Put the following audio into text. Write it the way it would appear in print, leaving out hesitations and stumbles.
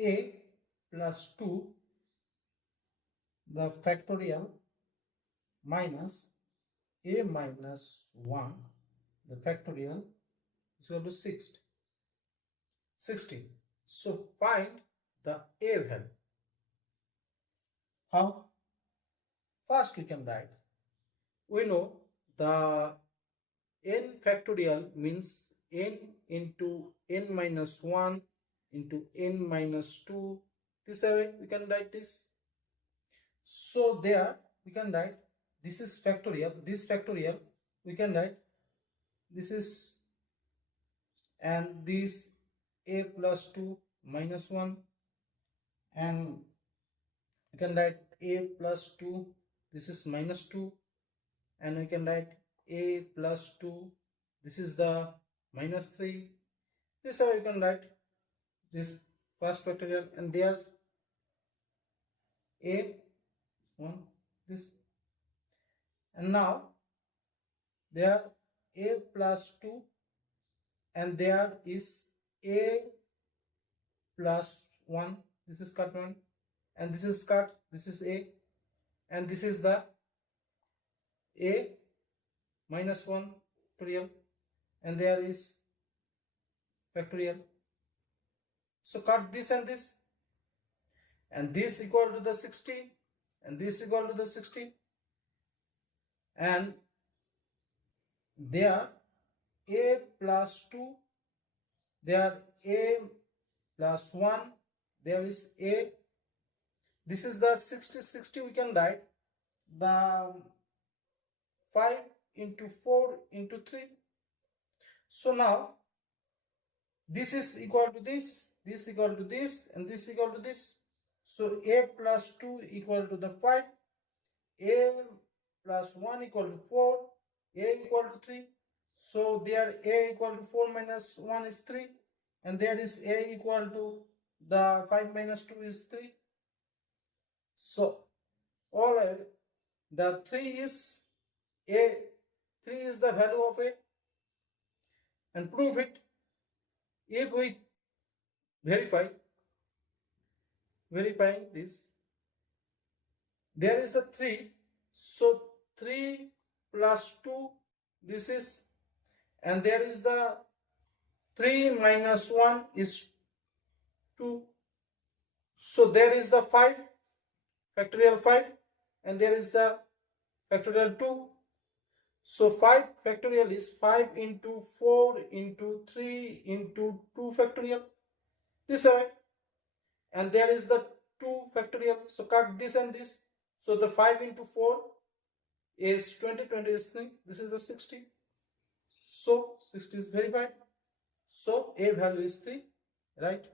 a plus 2 the factorial minus a minus 1 the factorial is equal to 16. So find the a value. How? First we can write. We know the n factorial means n into n minus 1 into n minus 2. This way we can write this. So there we can write this is factorial, this factorial we can write this is, and this a plus 2 minus 1, and we can write a plus 2, this is minus 2, and we can write a plus 2, this is the minus 3. This is how you can write this first factorial, and there's a 1 this, and now there a plus 2 and there is a plus 1, this is cut 1 and this is cut, this is a, and this is the a minus 1 factorial, and there is factorial. So cut this and this, and this equal to the 16 and this equal to the 16, and there a plus 2, there a plus 1, there is a, this is the 60 we can write the 5 into 4 into 3. So now this is equal to this equal to this, and this equal to this. So a plus 2 equal to the 5, a plus 1 equal to 4, a equal to 3. So there a equal to 4 minus 1 is 3, and there is a equal to the 5 minus 2 is 3. So all the 3 is a, 3 is the value of a, and prove it. If we verifying this, there is the 3, so 3 plus 2 this is, and there is the 3 minus 1 is 2, so there is the 5 factorial 5, and there is the factorial 2. So 5 factorial is 5 into 4 into 3 into 2 factorial, this way, and there is the 2 factorial. So cut this and this. So the 5 into 4 is 20, 20 is 3, this is the 60. So 60 is verified. So a value is 3, right?